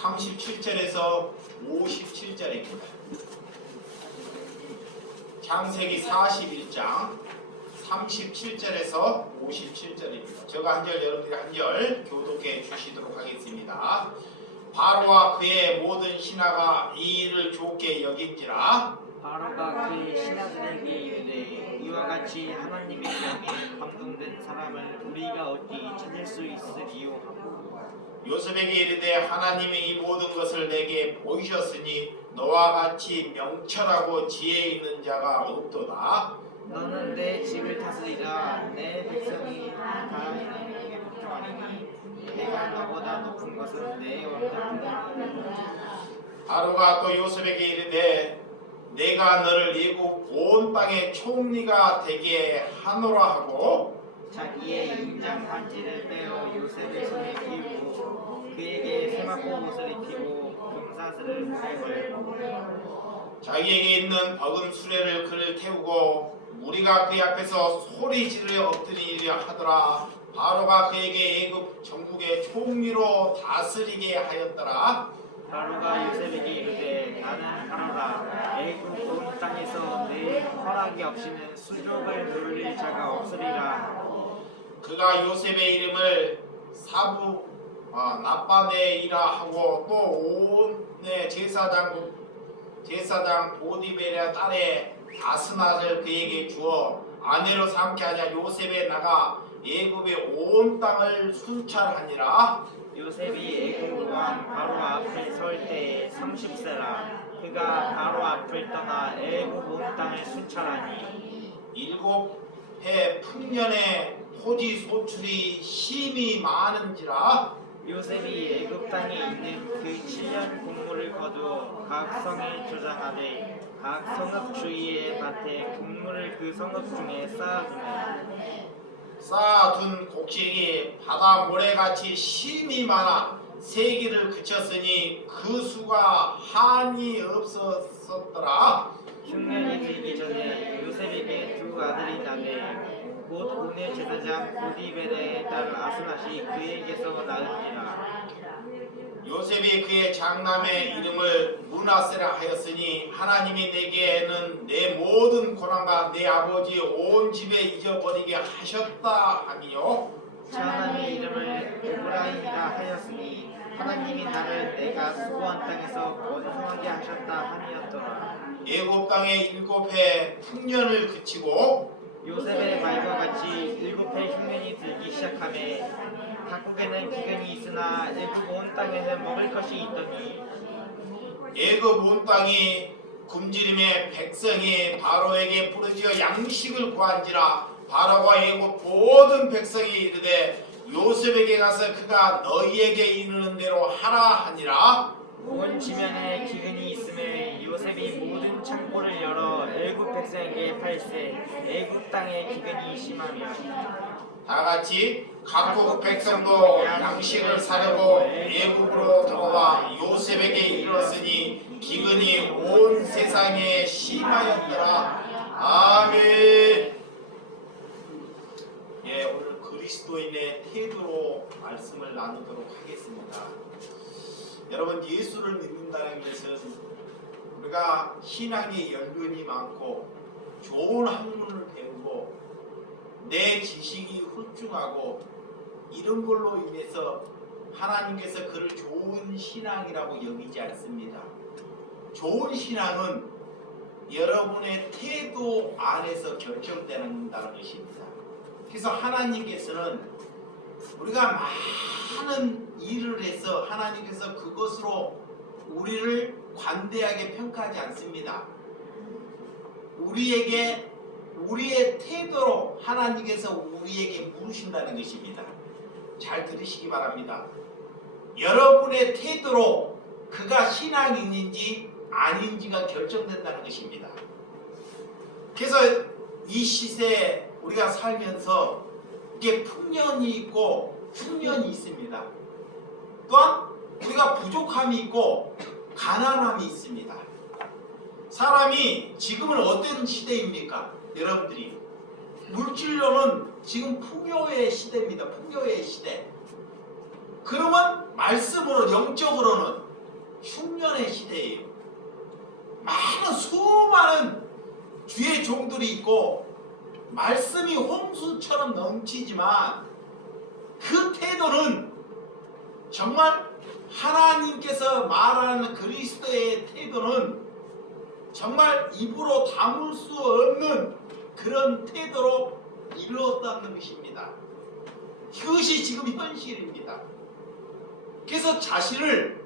37절에서 57절입니다. 창세기 41장 37절에서 57절입니다. 제가 한 절, 여러분들이 한 절 교독해 주시도록 하겠습니다. 바로와 그의 모든 신하가 이 일을 좋게 여긴지라. 바로가 그의 신하들에게 이르되 이와 같이 하나님의 명에 감동된 사람을 우리가 어찌 찾을 수 있으리요 하고 요셉에게 이르되 하나님이 이 모든 것을 내게 보이셨으니 너와 같이 명철하고 지혜 있는 자가 없도다. 너는 내 집을 다스리라. 내 백성이 다 내게 복종하리니 내가 너보다 높은 것은 내 왕자뿐이라. 바로가 또 요셉에게 이르되 내가 너를 애굽 온 땅의 총리가 되게 하노라 하고 자기의 인장 반지를 빼어 요셉의 손에 끼우고 그에게 세마포 옷을 입히고 금사슬을 목에 걸고 자기에게 있는 버금 수레를 그를 태우고 우리가 그의 앞에서 소리 지르려 엎드리려 하더라. 바로가 그에게 애굽 전국의 총리로 다스리게 하였더라. 바로가 요셉에게 이르되 나는 바로라. 애굽 온 땅에서 내 허락이 없이는 수족을 물릴 자가 없으리라. 그가 요셉의 이름을 사부 나빠네이라 하고 또 온 제사장 보디베라 딸의 아스낫을 그에게 주어 아내로 삼게 하냐. 요셉에 나가 애굽의 온 땅을 순찰하니라. 요셉이 애굽 왕 바로 앞에 설 때에 30세라. 그가 바로 앞을 떠나 애굽 온 땅을 순찰하니 7해 풍년에 토지 소출이 심히 많은지라. 요셉이 애굽 땅에 있는 그 7년 곡물을 거두어 각 성에 저장하되 각 성읍 주위의 밭에 곡물을 그 성읍 중에 쌓아둔 곡식이 바다 모래같이 심히 많아 세기를 그쳤으니 그 수가 한이 없었더라. 흉년이 들기 전에 요셉에게 두 아들이 나되 곧 온의 제사장 보디베라의 딸 아스낫이 그에게서 낳은지라. 요셉이 그의 장남의 이름을 므낫세라 하였으니 하나님이 내게는 내 모든 고난과 내 아버지 온 집에 잊어버리게 하셨다 하니요. 장남의 이름을 에브라임이라 하였으니 하나님이 나를 내가 수고한 땅에서 번성하게 하셨다 함이었더라. 애굽 땅에 7해 풍년을 그치고 요셉의 말과 같이 7해 흉년이 들기 시작하매 각국에는 기근이 있으나 애굽 온 땅에는 먹을 것이 있더니 애굽 온 땅이 굶주림에 백성이 바로에게 부르짖어 양식을 구한지라. 바로와 애굽 모든 백성이 이르되 요셉에게 가서 그가 너희에게 이르는 대로 하라 하니라. 온 지면에 기근이 있음에 요셉이 모든 창고를 열어 애굽 백성에게 팔세. 애굽 땅에 기근이 심하며 다같이 각국 백성도 양식을 사려고 애굽으로 들어와 요셉에게 이르렀으니 기근이 온 세상에 심하였더라. 아멘. 오늘 그리스도인의 태도로 말씀을 나누도록 하겠습니다. 여러분, 예수를 믿는다는 것은 우리가 신앙의 연륜이 많고 좋은 학문을 배우고 내 지식이 훌륭하고 이런 걸로 인해서 하나님께서 그를 좋은 신앙이라고 여기지 않습니다. 좋은 신앙은 여러분의 태도 안에서 결정된다는 것입니다. 그래서 하나님께서는 우리가 많은 일을 해서 하나님께서 그것으로 우리를 관대하게 평가하지 않습니다. 우리의 태도로 하나님께서 우리에게 물으신다는 것입니다. 잘 들으시기 바랍니다. 여러분의 태도로 그가 신앙인인지 아닌지가 결정된다는 것입니다. 그래서 이 시대에 우리가 살면서 이게 풍년이 있고 흉년이 있습니다. 또한 우리가 부족함이 있고 가난함이 있습니다. 사람이 지금은 어떤 시대입니까? 여러분들이 물질로는 지금 풍요의 시대입니다. 풍요의 시대. 그러면 말씀으로 영적으로는 흉년의 시대예요. 많은 수많은 주의 종들이 있고 말씀이 홍수처럼 넘치지만 그 태도는 정말 하나님께서 말하는 그리스도의 태도는 정말 입으로 담을 수 없는 그런 태도로 이루었다는 것입니다. 그것이 지금 현실입니다. 그래서 자신을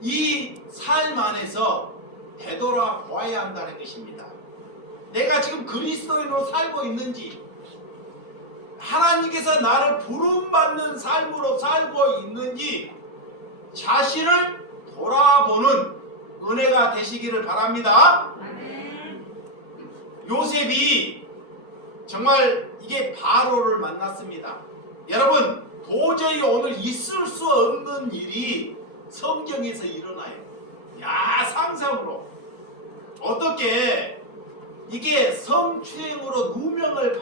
이 삶 안에서 되돌아보아야 한다는 것입니다. 내가 지금 그리스도인으로 살고 있는지, 하나님께서 나를 부름받는 삶으로 살고 있는지 자신을 돌아보는 은혜가 되시기를 바랍니다. 요셉이 정말 이게 바로를 만났습니다. 여러분, 도저히 오늘 있을 수 없는 일이 성경에서 일어나요. 야, 상상으로 어떻게 이게 성추행으로 누명을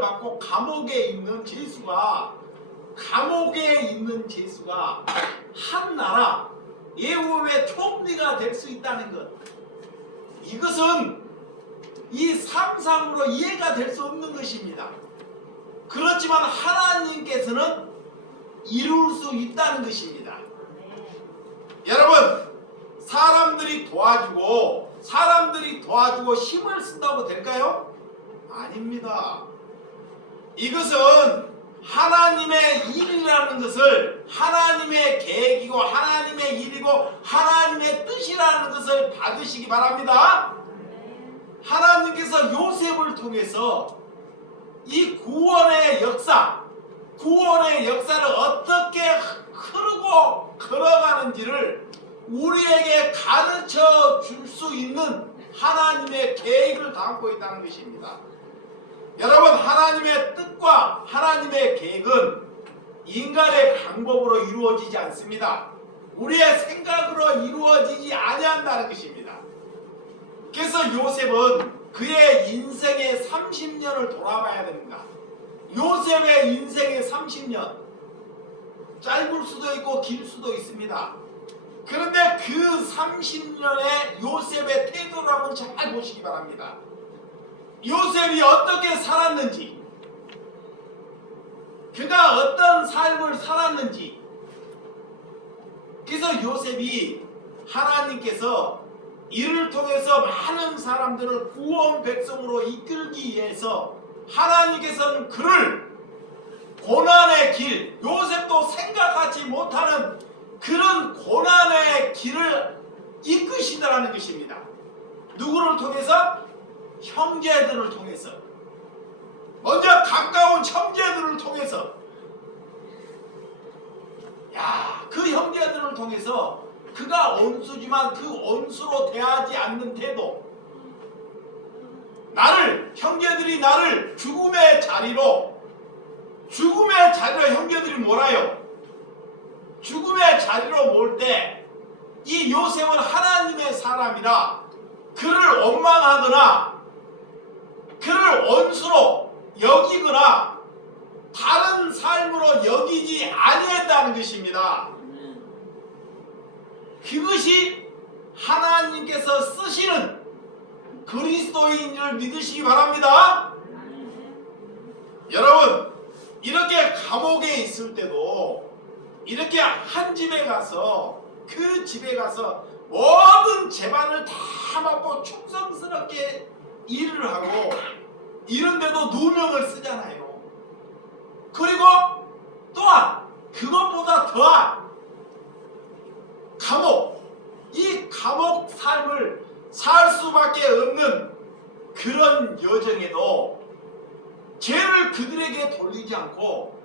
받고 감옥에 있는 제수가 한 나라 애굽의 총리가 될 수 있다는 것, 이것은 이 상상으로 이해가 될 수 없는 것입니다. 그렇지만 하나님께서는 이룰 수 있다는 것입니다. 여러분, 사람들이 도와주고 힘을 쓴다고 될까요? 아닙니다. 이것은 하나님의 일이라는 것을, 하나님의 계획이고 하나님의 일이고 하나님의 뜻이라는 것을 받으시기 바랍니다. 하나님께서 요셉을 통해서 이 구원의 역사를 어떻게 흐르고 걸어가는지를 우리에게 가르쳐 줄 수 있는 하나님의 계획을 담고 있다는 것입니다. 여러분, 하나님의 뜻과 하나님의 계획은 인간의 방법으로 이루어지지 않습니다. 우리의 생각으로 이루어지지 아니한다는 것입니다. 그래서 요셉은 그의 인생의 30년을 돌아봐야 됩니다. 요셉의 인생의 30년, 짧을 수도 있고 길 수도 있습니다. 그런데 그 30년의 요셉의 태도를 한번 잘 보시기 바랍니다. 요셉이 어떻게 살았는지, 그가 어떤 삶을 살았는지. 그래서 요셉이 하나님께서 이를 통해서 많은 사람들을 구원 백성으로 이끌기 위해서 하나님께서는 그를 고난의 길, 요셉도 생각하지 못하는 그런 고난의 길을 이끄시더라는 것입니다. 누구를 통해서? 형제들을 통해서. 먼저 가까운 형제들을 통해서. 그 형제들을 통해서 그가 원수지만 그 원수로 대하지 않는 태도, 형제들이 나를 죽음의 자리로 형제들이 몰아요. 죽음의 자리로 몰 때 이 요셉은 하나님의 사람이라 그를 원망하거나 그를 원수로 여기거나 다른 삶으로 여기지 아니했다는 것입니다. 그것이 하나님께서 쓰시는 그리스도인을 믿으시기 바랍니다. 여러분, 이렇게 감옥에 있을 때도 이렇게 한 집에 가서 그 집에 가서 모든 재반을 다 맡고 충성스럽게 일을 하고 이런데도 누명을 쓰잖아요. 그리고 또한 그것보다 더한 이 감옥 삶을 살 수밖에 없는 그런 여정에도 죄를 그들에게 돌리지 않고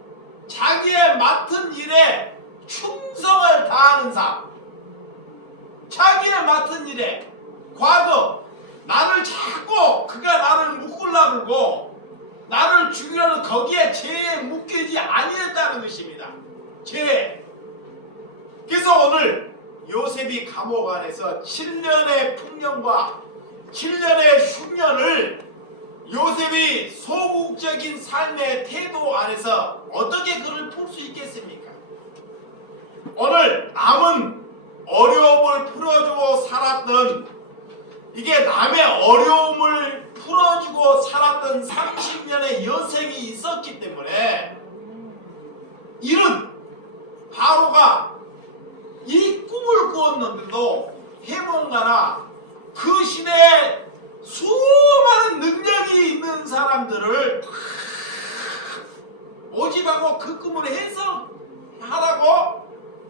자기의 맡은 일에 충성을 다하는 삶, 자기의 맡은 일에 과거 그가 나를 묶으려고 그러고 나를 죽이려고 거기에 죄에 묶이지 아니했다는 것입니다. 죄. 그래서 오늘 요셉이 감옥 안에서 7년의 풍년과 7년의 흉년을 요셉이 소극적인 삶의 태도 안에서 어떻게 그를 풀 수 있겠습니까? 오늘 남은 어려움을 풀어주고 살았던, 이게 남의 어려움을 풀어주고 살았던 30년의 여생이 있었기 때문에 이런 바로가 이 꿈을 꾸었는데도 해몽가나 그 시대에 수많은 능력이 있는 사람들을 다 모집하고 그 꿈을 해석하라고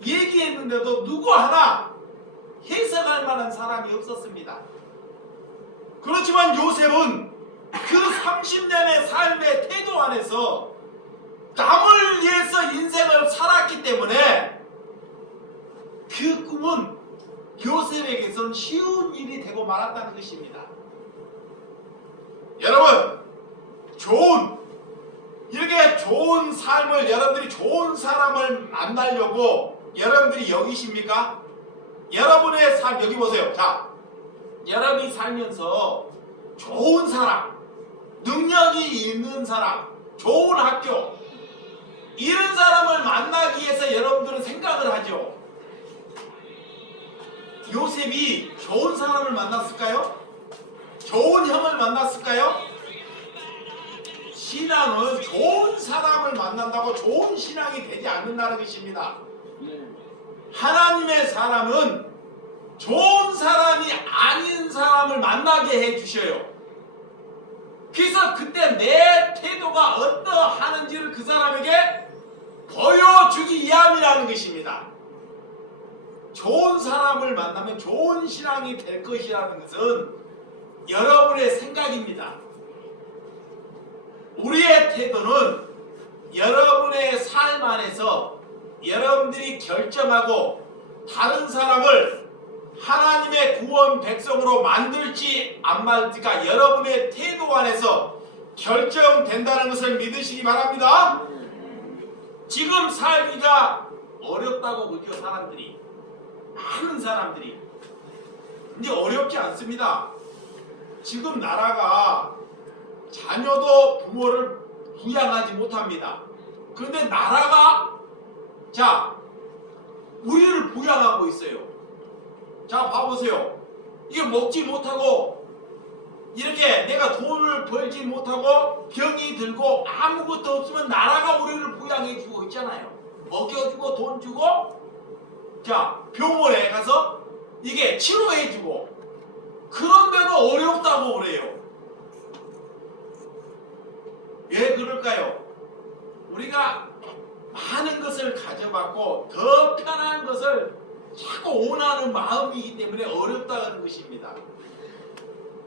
얘기했는데도 누구 하나 해석할 만한 사람이 없었습니다. 그렇지만 요셉은 그 30년의 삶의 태도 안에서 남을 위해서 인생을 살았기 때문에 그 꿈은 요셉에게선 쉬운 일이 되고 말았다는 것입니다. 여러분, 이렇게 좋은 삶을, 여러분들이 좋은 사람을 만나려고 여러분들이 여기십니까? 여러분의 삶, 여기 보세요. 자, 여러분이 살면서 좋은 사람, 능력이 있는 사람, 좋은 학교, 이런 사람을 만나기 위해서 여러분들은 생각을 하죠. 요셉이 좋은 사람을 만났을까요? 좋은 형을 만났을까요? 신앙은 좋은 사람을 만난다고 좋은 신앙이 되지 않는다는 것입니다. 하나님의 사람은 좋은 사람이 아닌 사람을 만나게 해주셔요. 그래서 그때 내 태도가 어떠하는지를 그 사람에게 보여주기 위함이라는 것입니다. 좋은 사람을 만나면 좋은 신앙이 될 것이라는 것은 여러분의 생각입니다. 우리의 태도는 여러분의 삶 안에서 여러분들이 결정하고 다른 사람을 하나님의 구원 백성으로 만들지 안 만들지가 여러분의 태도 안에서 결정된다는 것을 믿으시기 바랍니다. 지금 살기가 어렵다고 그죠, 사람들이. 많은 사람들이. 근데 어렵지 않습니다. 지금 나라가 자녀도 부모를 부양하지 못합니다. 그런데 나라가 우리를 부양하고 있어요. 자, 봐보세요. 이게 먹지 못하고 이렇게 내가 돈을 벌지 못하고 병이 들고 아무것도 없으면 나라가 우리를 부양해 주고 있잖아요. 먹여주고 돈 주고 병원에 가서 이게 치료해 주고, 그런데도 어렵다고 그래요. 왜 그럴까요? 우리가 많은 것을 가져받고 더 편한 것을 자꾸 원하는 마음이기 때문에 어렵다는 것입니다.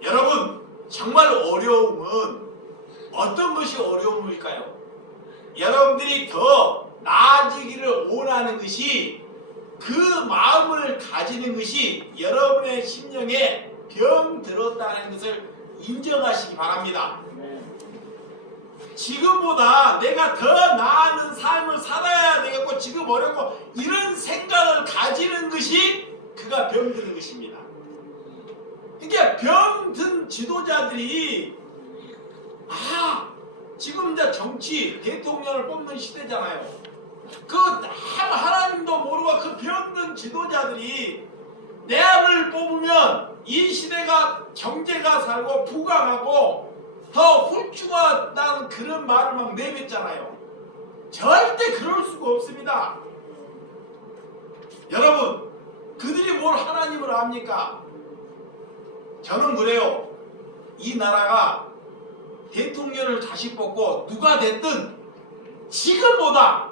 여러분, 정말 어려움은 어떤 것이 어려움일까요? 여러분들이 더 나아지기를 원하는 것이, 그 마음을 가지는 것이 여러분의 심령에 병 들었다는 것을 인정하시기 바랍니다. 지금보다 내가 더 나은 삶을 살아야 되겠고 지금 어렵고 이런 생각을 가지는 것이 그가 병드는 것입니다. 그러니까 병든 지도자들이 지금 이제 정치 대통령을 뽑는 시대잖아요. 그 하나님도 모르고 그 병든 지도자들이 내를 뽑으면 이 시대가 경제가 살고 부강하고 더 훌륭하다는 그런 말을 막 내뱉잖아요. 절대 그럴 수가 없습니다. 여러분, 그들이 뭘 하나님을 압니까? 저는 그래요. 이 나라가 대통령을 다시 뽑고 누가 됐든 지금보다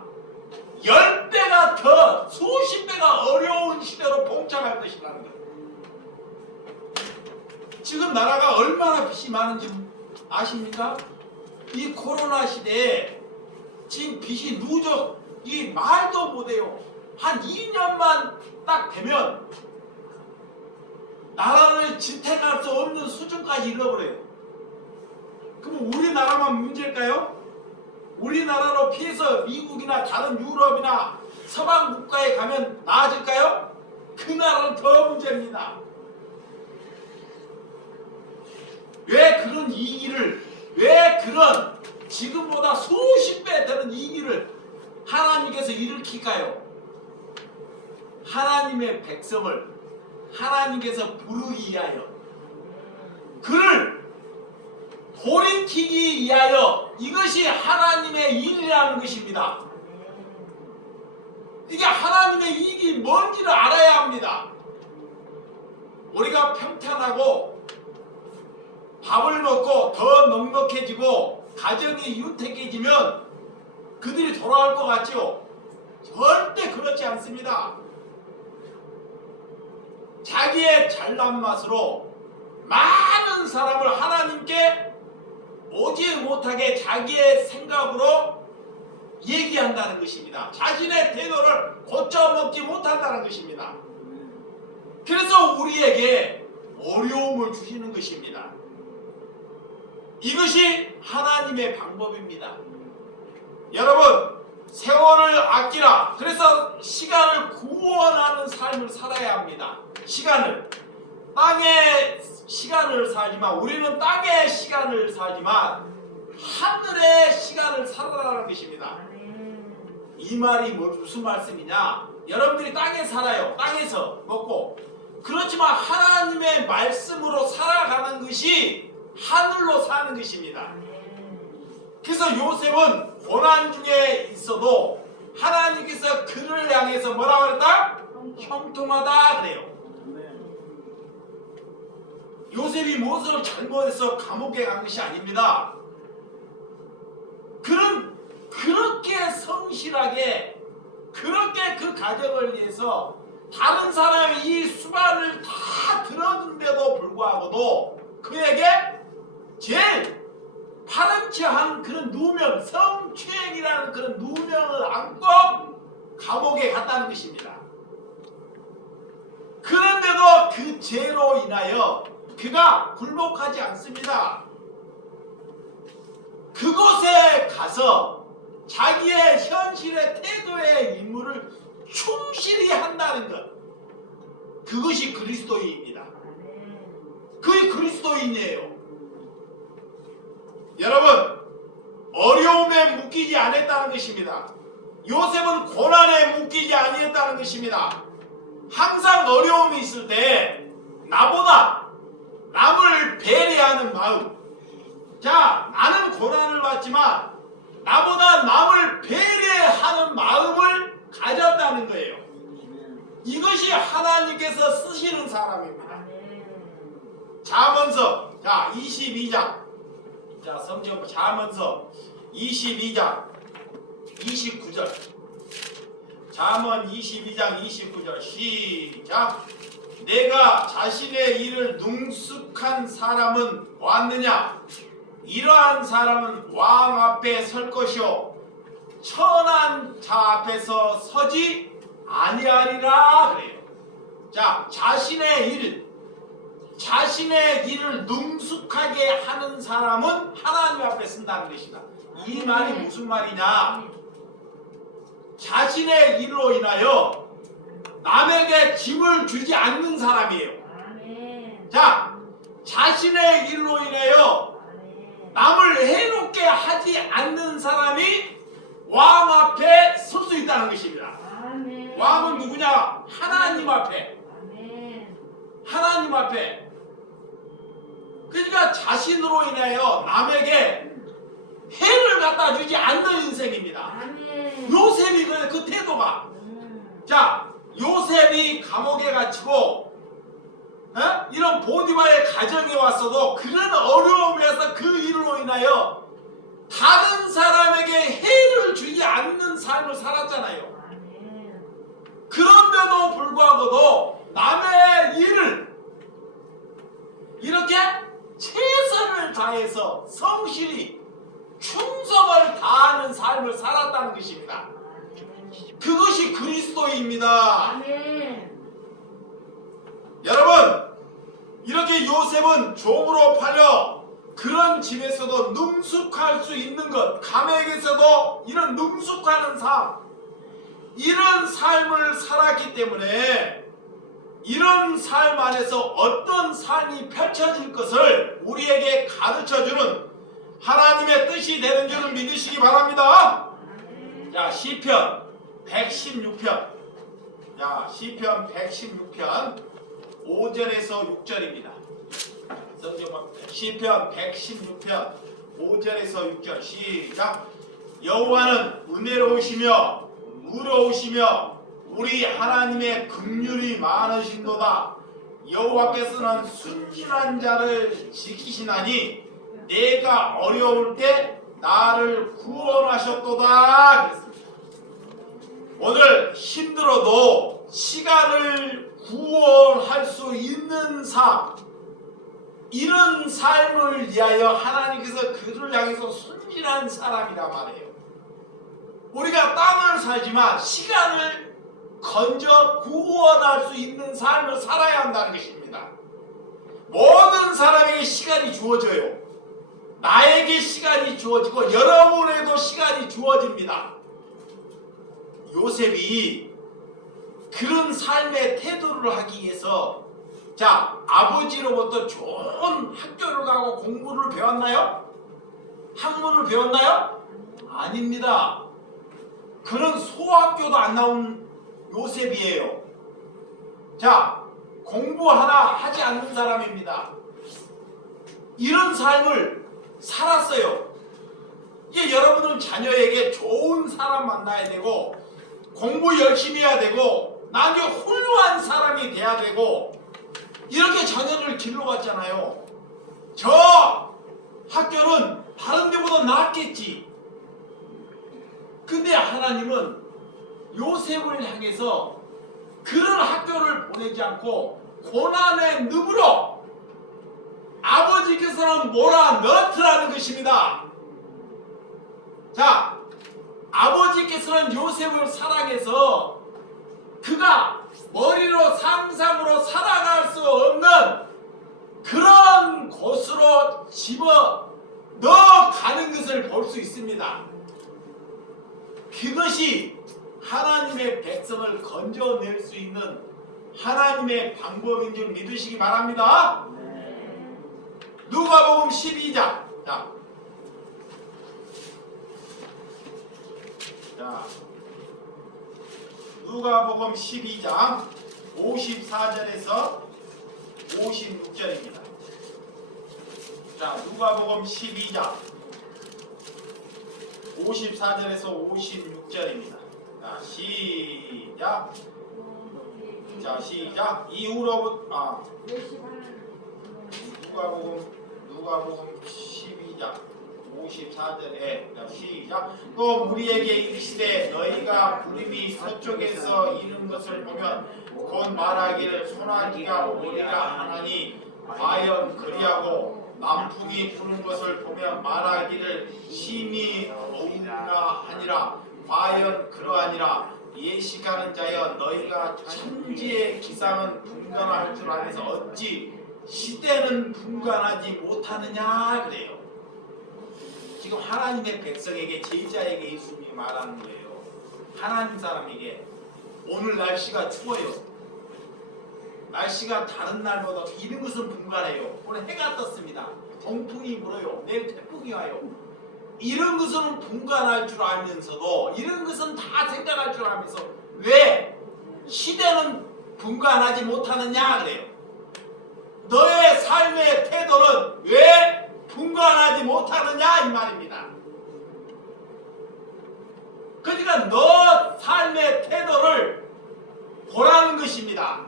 10배가 더, 수십 배가 어려운 시대로 봉착할 것이라는 거예요. 지금 나라가 얼마나 빚이 많은지 아십니까? 이 코로나 시대에 지금 빚이 누적, 이 말도 못해요. 한 2년만 딱 되면 나라를 지탱할 수 없는 수준까지 이르러버려요. 그럼 우리나라만 문제일까요? 우리나라로 피해서 미국이나 다른 유럽이나 서방 국가에 가면 나아질까요? 그 나라는 더 문제입니다. 왜 그런 이기를, 왜 그런 지금보다 수십 배 되는 이기를 하나님께서 일으킬까요? 하나님의 백성을 하나님께서 부르기 위하여 그를 돌이키기 위하여 이것이 하나님의 일이라는 것입니다. 이게 하나님의 일이 뭔지를 알아야 합니다. 우리가 평탄하고 밥을 먹고 더 넉넉해지고 가정이 윤택해지면 그들이 돌아올 것 같지요? 절대 그렇지 않습니다. 자기의 잘난 맛으로 많은 사람을 하나님께 오지 못하게 자기의 생각으로 얘기한다는 것입니다. 자신의 태도를 고쳐먹지 못한다는 것입니다. 그래서 우리에게 어려움을 주시는 것입니다. 이것이 하나님의 방법입니다. 여러분, 세월을 아끼라. 그래서 시간을 구원하는 삶을 살아야 합니다. 시간을. 땅의 시간을 살지만, 우리는 땅의 시간을 살지만 하늘의 시간을 살아라는 것입니다. 이 말이 무슨 말씀이냐? 여러분들이 땅에 살아요. 땅에서 먹고. 그렇지만 하나님의 말씀으로 살아가는 것이 하늘로 사는 것입니다. 그래서 요셉은 고난 중에 있어도 하나님께서 그를 향해서 뭐라고 그랬다? 형통하다 그래요. 요셉이 무엇을 잘못해서 감옥에 간 것이 아닙니다. 그는 그렇게 성실하게 그렇게 그 가정을 위해서 다른 사람이 이 수반을 다 들어준데도 불구하고도 그에게 제일 파렴치한 그런 누명, 성추행이라는 그런 누명을 안고 감옥에 갔다는 것입니다. 그런데도 그 죄로 인하여 그가 굴복하지 않습니다. 그곳에 가서 자기의 현실의 태도의 임무를 충실히 한다는 것, 그것이 그리스도인입니다. 그게 그리스도인이에요. 여러분, 어려움에 묶이지 않았다는 것입니다. 요셉은 고난에 묶이지 아니했다는 것입니다. 항상 어려움이 있을 때 나보다 남을 배려하는 마음, 자, 나는 고난을 받지만 나보다 남을 배려하는 마음을 가졌다는 거예요. 이것이 하나님께서 쓰시는 사람입니다. 잠언서, 자, 22장. 자, 성경 잠언서 22장 29절. 잠언 22장 29절 시작. 내가 자신의 일을 능숙한 사람은 보았느냐? 이러한 사람은 왕 앞에 설 것이요 천한 자 앞에서 서지 아니하리라 그래요. 자, 자신의 일을 능숙하게 하는 사람은 하나님 앞에 쓴다는 것이다. 이 말이 무슨 말이냐? 자신의 일로 인하여 남에게 짐을 주지 않는 사람이에요. 자, 자신의 일로 인하여 남을 해롭게 하지 않는 사람이 왕 앞에 설 수 있다는 것입니다. 왕은 누구냐? 하나님 앞에. 하나님 앞에. 그러니까 자신으로 인하여 남에게 해를 갖다 주지 않는 인생입니다. 요셉이 그 태도가. 자, 요셉이 감옥에 갇히고 이런 보디바의 가정에 왔어도 그런 어려움에서 그 일로 인하여 다른 사람에게 해를 주지 않는 삶을 살았잖아요. 그런데도 불구하고도 남의 일을 이렇게 최선을 다해서 성실히 충성을 다하는 삶을 살았다는 것입니다. 그것이 그리스도입니다. 여러분, 이렇게 요셉은 종으로 팔려 그런 집에서도 능숙할 수 있는 것, 감옥에서도 이런 능숙하는 삶, 이런 삶을 살았기 때문에 이런 삶 안에서 어떤 삶이 펼쳐질 것을 우리에게 가르쳐주는 하나님의 뜻이 되는 줄을 믿으시기 바랍니다. 자, 시편 116편 자, 시편 116편 5절에서 6절입니다. 성경 시편 116편 5절에서 6절 시작. 여호와는 은혜로우시며 의로우시며 우리 하나님의 긍휼이 많으신도다. 여호와께서는 순진한 자를 지키시나니 내가 어려울 때 나를 구원하셨도다. 그랬습니다. 오늘 힘들어도 시간을 구원할 수 있는 삶, 이런 삶을 위하여 하나님께서 그를 향해서 순진한 사람이라 말해요. 우리가 땅을 살지만 시간을 건져 구원할 수 있는 삶을 살아야 한다는 것입니다. 모든 사람에게 시간이 주어져요. 나에게 시간이 주어지고 여러분에도 시간이 주어집니다. 요셉이 그런 삶의 태도를 하기 위해서 자, 아버지로부터 좋은 학교를 가고 공부를 배웠나요? 학문을 배웠나요? 아닙니다. 그는 소학교도 안 나온 요셉이에요. 자, 공부 하나 하지 않는 사람입니다. 이런 삶을 살았어요. 이게 여러분은 자녀에게 좋은 사람 만나야 되고 공부 열심히 해야 되고 나중에 훌륭한 사람이 돼야 되고 이렇게 자녀를 길러왔잖아요. 저 학교는 다른 데보다 낫겠지. 근데 하나님은 요셉을 향해서 그런 학교를 보내지 않고 고난의 늪으로 아버지께서는 몰아넣으라는 것입니다. 자, 아버지께서는 요셉을 사랑해서 그가 머리로 상상으로 살아갈 수 없는 그런 곳으로 집어 넣어가는 것을 볼 수 있습니다. 그것이 하나님의 백성을 건져낼 수 있는 하나님의 방법인 줄 믿으시기 바랍니다. 누가복음 12장. 자, 누가복음 12장 54절에서 56절입니다. 자, 누가복음 12장 54절에서 56절입니다. 자, 시작. 자, 시작. 이후로부터 누가복음 12장 54절에 시작. 또 우리에게 이르시되 너희가 구름이 서쪽에서 이른 것을 보면 곧 말하기를 소나기가 오리라 하나니 과연 그리하고 남풍이 부는 것을 보면 말하기를 힘이 오리라 하니라. 과연 그러하니라. 예식하는 자여 너희가 천지의 기상은 분간할 줄 알면서 어찌 시대는 분간하지 못하느냐 그래요. 지금 하나님의 백성에게 제자에게 예수님이 말하는 거예요. 하나님 사람에게 오늘 날씨가 추워요. 날씨가 다른 날보다 이런 것은 분간해요. 오늘 해가 떴습니다. 동풍이 불어요. 내일 태풍이 와요. 이런 것은 분간할 줄 알면서도 이런 것은 다 생각할 줄 알면서 왜 시대는 분간하지 못하느냐 그래요. 너의 삶의 태도는 왜 분간하지 못하느냐 이 말입니다. 그러니까 너 삶의 태도를 보라는 것입니다.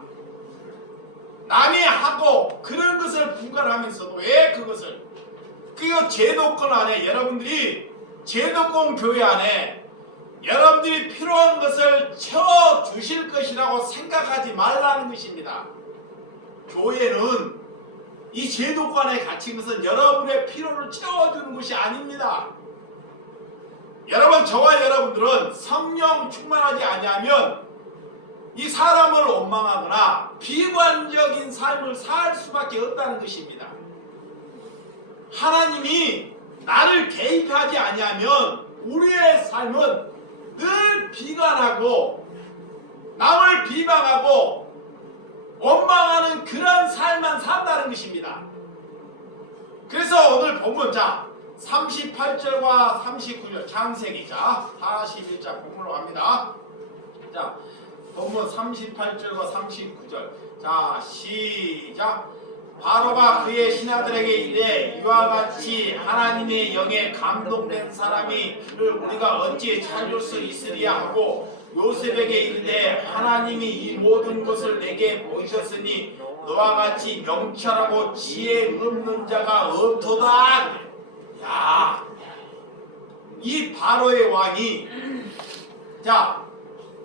남이 하고 그런 것을 분간하면서도 왜 그것을 그 제도권 안에 여러분들이 제도권 교회 안에 여러분들이 필요한 것을 채워주실 것이라고 생각하지 말라는 것입니다. 교회는 이 제도권에 갇힌 것은 여러분의 필요를 채워주는 것이 아닙니다. 여러분, 저와 여러분들은 성령 충만하지 아니하면 이 사람을 원망하거나 비관적인 삶을 살 수밖에 없다는 것입니다. 하나님이 나를 개입하지 아니하면 우리의 삶은 늘 비관하고 남을 비방하고 원망하는 그런 삶만 산다는 것입니다. 그래서 오늘 본문 자 38절과 39절 창세기 자 41자 본문으로 갑니다. 자 본문 38절과 39절. 자, 시작. 바로가 그의 신하들에게 이르되 이와 같이 하나님의 영에 감동된 사람이 우리가 어찌 찾을 수 있으리야 하고 요셉에게 이르되 하나님이 이 모든 것을 내게 보이셨으니 너와 같이 명철하고 지혜 없는 자가 없도다. 야, 이 바로의 왕이 자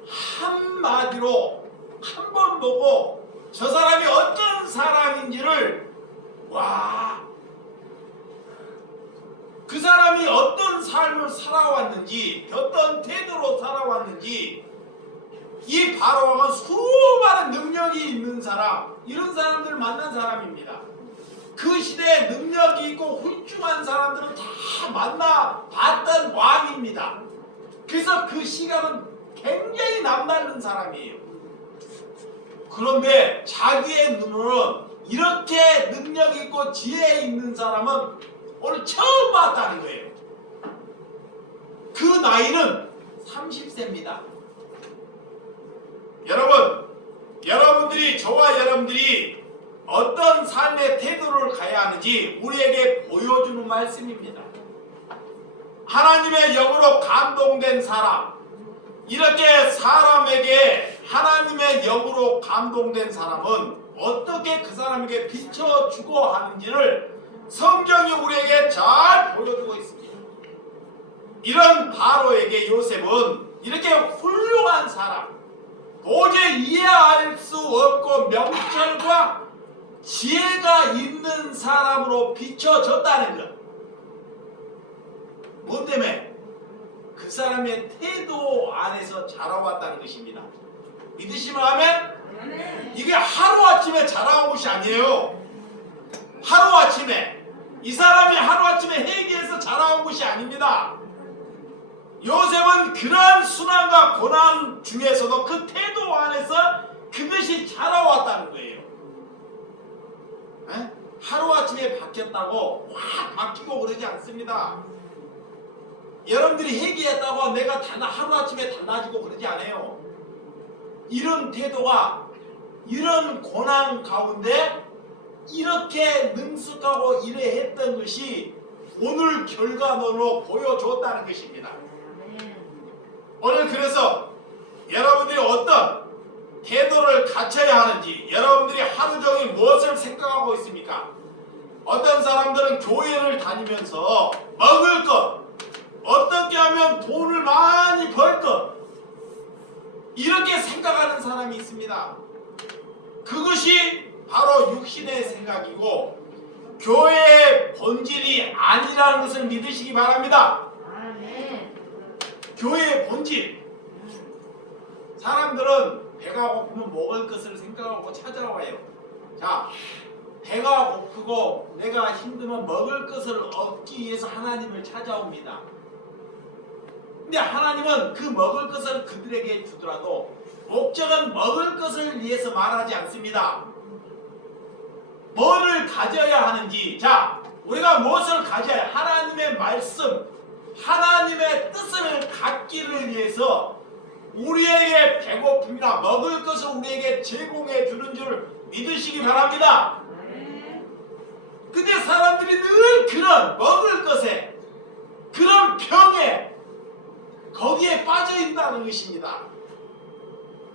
한마디로 한 번 보고 저 사람이 어떤 사람인지를 그 사람이 어떤 삶을 살아왔는지 어떤 태도로 살아왔는지 이 바로왕은 수많은 능력이 있는 사람 이런 사람들을 만난 사람입니다. 그 시대에 능력이 있고 훌륭한 사람들은 다 만나봤던 왕입니다. 그래서 그 시각은 굉장히 남다른 사람이에요. 그런데 자기의 눈으로는 이렇게 능력 있고 지혜 있는 사람은 오늘 처음 봤다는 거예요. 그 나이는 30세입니다. 여러분들이 저와 여러분들이 어떤 삶의 태도를 가야 하는지 우리에게 보여주는 말씀입니다. 하나님의 영으로 감동된 사람, 이렇게 사람에게 하나님의 영으로 감동된 사람은 어떻게 그 사람에게 비춰주고 하는지를 성경이 우리에게 잘 보여주고 있습니다. 이런 바로에게 요셉은 이렇게 훌륭한 사람, 도저히 이해할 수 없고 명철과 지혜가 있는 사람으로 비춰졌다는 것. 뭐 때문에? 그 사람의 태도 안에서 자라왔다는 것입니다. 믿으시면 아멘? 이게 하루아침에 자라온 것이 아니에요. 하루아침에 이 사람이 하루아침에 회개해서 자라온 것이 아닙니다. 요셉은 그러한 순환과 고난 중에서도 그 태도 안에서 그것이 자라왔다는 거예요. 에? 하루아침에 바뀌었다고 확 바뀌고 그러지 않습니다. 여러분들이 회개했다고 내가 하루아침에 달라지고 그러지 않아요. 이런 태도가 이런 고난 가운데 이렇게 능숙하고 이래 했던 것이 오늘 결과론으로 보여줬다는 것입니다. 오늘 그래서 여러분들이 어떤 태도를 갖춰야 하는지, 여러분들이 하루 종일 무엇을 생각하고 있습니까? 어떤 사람들은 교회를 다니면서 먹을 것, 어떻게 하면 돈을 많이 벌 것, 이렇게 생각하는 사람이 있습니다. 그것이 바로 육신의 생각이고 교회의 본질이 아니라는 것을 믿으시기 바랍니다. 교회의 본질. 사람들은 배가 고프면 먹을 것을 생각하고 찾아와요. 자, 배가 고프고 내가 힘들면 먹을 것을 얻기 위해서 하나님을 찾아옵니다. 근데 하나님은 그 먹을 것을 그들에게 주더라도 목적은 먹을 것을 위해서 말하지 않습니다. 뭐를 가져야 하는지, 자, 우리가 무엇을 가져야 하나님의 말씀, 하나님의 뜻을 갖기를 위해서 우리에게 배고픔이나 먹을 것을 우리에게 제공해 주는 줄 믿으시기 바랍니다. 근데 사람들이 늘 그런 먹을 것에, 그런 병에 거기에 빠져 있다는 것입니다.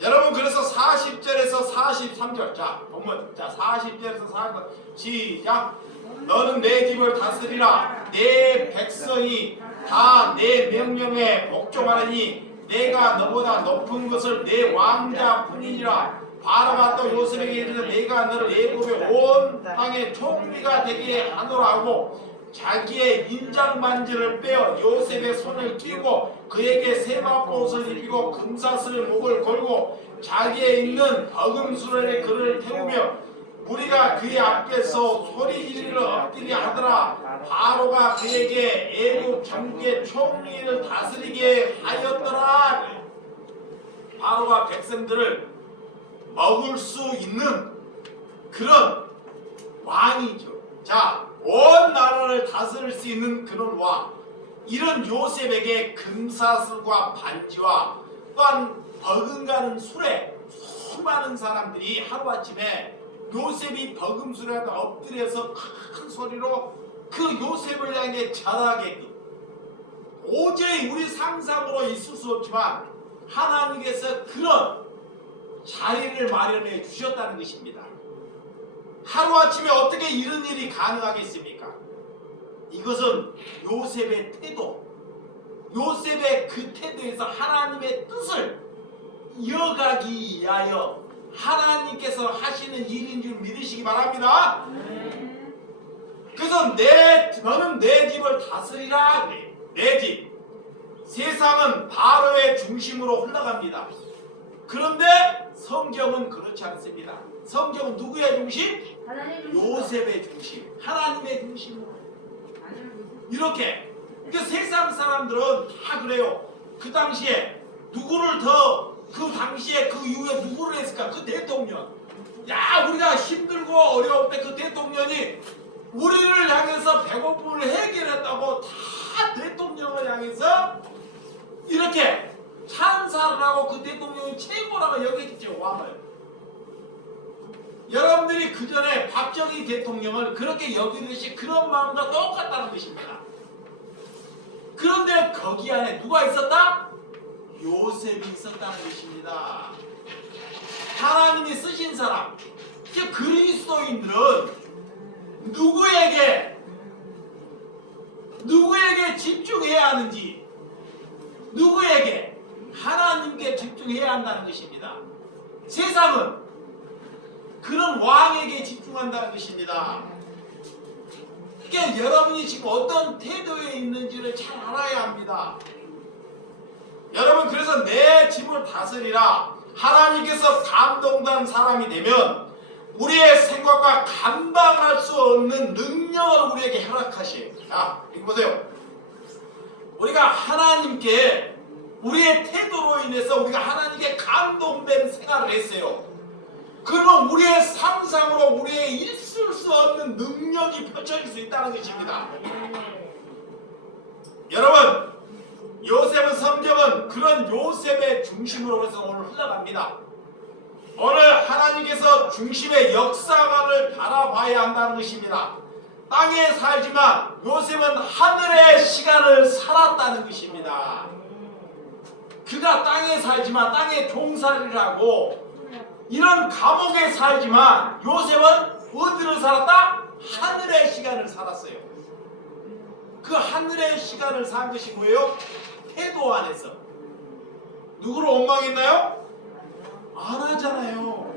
여러분, 그래서 40절에서 43절, 자 본문, 자 40절에서 43절 시작. 너는 내 집을 다스리라. 내 백성이 다 내 명령에 복종하느니 내가 너보다 높은 것을 내 왕자뿐이니라. 바로가 또 요셉에게 이르되 내가 너를 애굽의 온 땅의 총리가 되게 하노라 하고 자기의 인장 반지를 빼어 요셉의 손을 끼고 그에게 세마포옷을 입히고 금사슬 목을 걸고 자기의 있는 버금수레에 그를 태우며 무리가 그의 앞에서 소리 지르러 엎드리게 하더라. 바로가 그에게 애굽 전국의 총리를 다스리게 하였더라. 바로가 백성들을 먹을 수 있는 그런 왕이죠. 자, 온 나라를 다스릴 수 있는 그런 왕. 이런 요셉에게 금사슬과 반지와 또한 버금가는 술에 수많은 사람들이 하루아침에 요셉이 버금술에다 엎드려서 큰 소리로 그 요셉을 향해 절하게끔, 도저히 우리 상상으로 있을 수 없지만 하나님께서 그런 자리를 마련해 주셨다는 것입니다. 하루아침에 어떻게 이런 일이 가능하겠습니까? 이것은 요셉의 태도, 요셉의 그 태도에서 하나님의 뜻을 이어가기 위하여 하나님께서 하시는 일인 줄 믿으시기 바랍니다. 그래서 너는 내 집을 다스리라 그래요. 내 집. 세상은 바로의 중심으로 흘러갑니다. 그런데 성경은 그렇지 않습니다. 성경은 누구의 중심? 요셉의 중심, 하나님의 중심으로. 이렇게. 그 세상 사람들은 다 그래요. 그 당시에 누구를 그 당시에 그 이후에 누구를 했을까? 그 대통령. 야, 우리가 힘들고 어려울 때 그 대통령이 우리를 향해서 배고픔을 해결했다고 다 대통령을 향해서 이렇게 찬사를 하고 그 대통령이 최고라고 여겼죠, 왕을. 여러분들이 그 전에 박정희 대통령을 그렇게 여기듯이 그런 마음과 똑같다는 것입니다. 그런데 거기 안에 누가 있었다? 요셉이 있었다는 것입니다. 하나님이 쓰신 사람, 그리스도인들은 누구에게 집중해야 하는지, 누구에게? 하나님께 집중해야 한다는 것입니다. 세상은 그런 왕에게 집중한다는 것입니다. 그러니까 여러분이 지금 어떤 태도에 있는지를 잘 알아야 합니다. 여러분, 그래서 내 집을 다스리라. 하나님께서 감동된 사람이 되면 우리의 생각과 감당할 수 없는 능력을 우리에게 허락하시에요. 자, 이거 보세요. 우리가 하나님께 우리의 태도로 인해서 우리가 하나님께 감동된 생활을 했어요. 그러면 우리의 상상으로 우리의 있을 수 없는 능력이 펼쳐질 수 있다는 것입니다. 여러분, 요셉은 성경은 그런 요셉의 중심으로 해서 오늘 흘러갑니다. 오늘 하나님께서 중심의 역사관을 바라봐야 한다는 것입니다. 땅에 살지만 요셉은 하늘의 시간을 살았다는 것입니다. 그가 땅에 살지만 땅에 종살이를 하고 이런 감옥에 살지만 요셉은 어디를 살았다? 하늘의 시간을 살았어요. 그 하늘의 시간을 산 것이 뭐예요? 태도 안에서. 누구를 원망했나요? 안 하잖아요.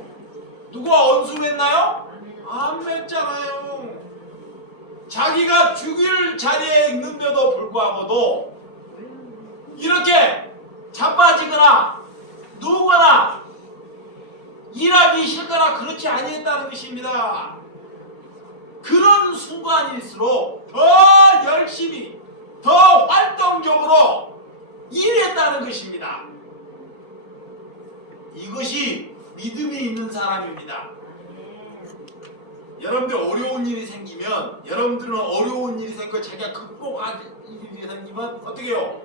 누가 언수했나요? 안 맺잖아요. 자기가 죽일 자리에 있는데도 불구하고도 이렇게 자빠지거나 누거나 일하기 싫거나 그렇지 아니했다는 것입니다. 그런 순간일수록 더 열심히 더 활동적으로 일했다는 것입니다. 이것이 믿음이 있는 사람입니다. 여러분들 어려운 일이 생기면, 여러분들은 어려운 일이 생기고 자기가 극복할 일이 생기면 어떻게 해요?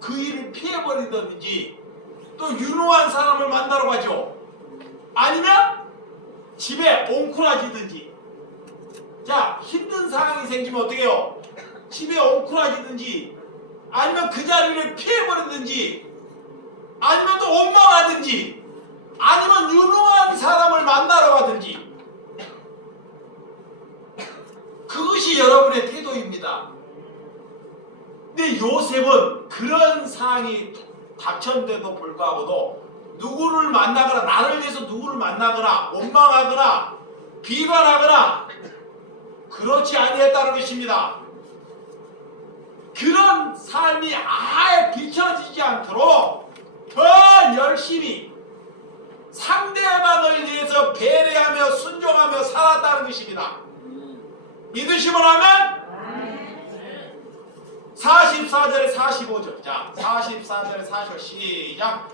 그 일을 피해버리든지 또 유능한 사람을 만나러 가죠. 아니면 집에 옹크라지든지. 자, 힘든 상황이 생기면 어떻게 해요? 집에 옹크라지든지 아니면 그 자리를 피해버리든지 아니면 또 원망하든지 아니면 유능한 사람을 만나러 가든지. 그것이 여러분의 태도입니다. 근데 요셉은 그런 상황이 닥쳤는데도 불구하고도 누구를 만나거나 나를 위해서 누구를 만나거나 원망하거나 비관하거나 그렇지 아니했다는 것입니다. 그런 삶이 아예 비춰지지 않도록 더 열심히 상대방을 위해서 배려하며 순종하며 살았다는 것입니다. 믿으시면 하면 44절에 45절. 자, 44절에 45절 시작.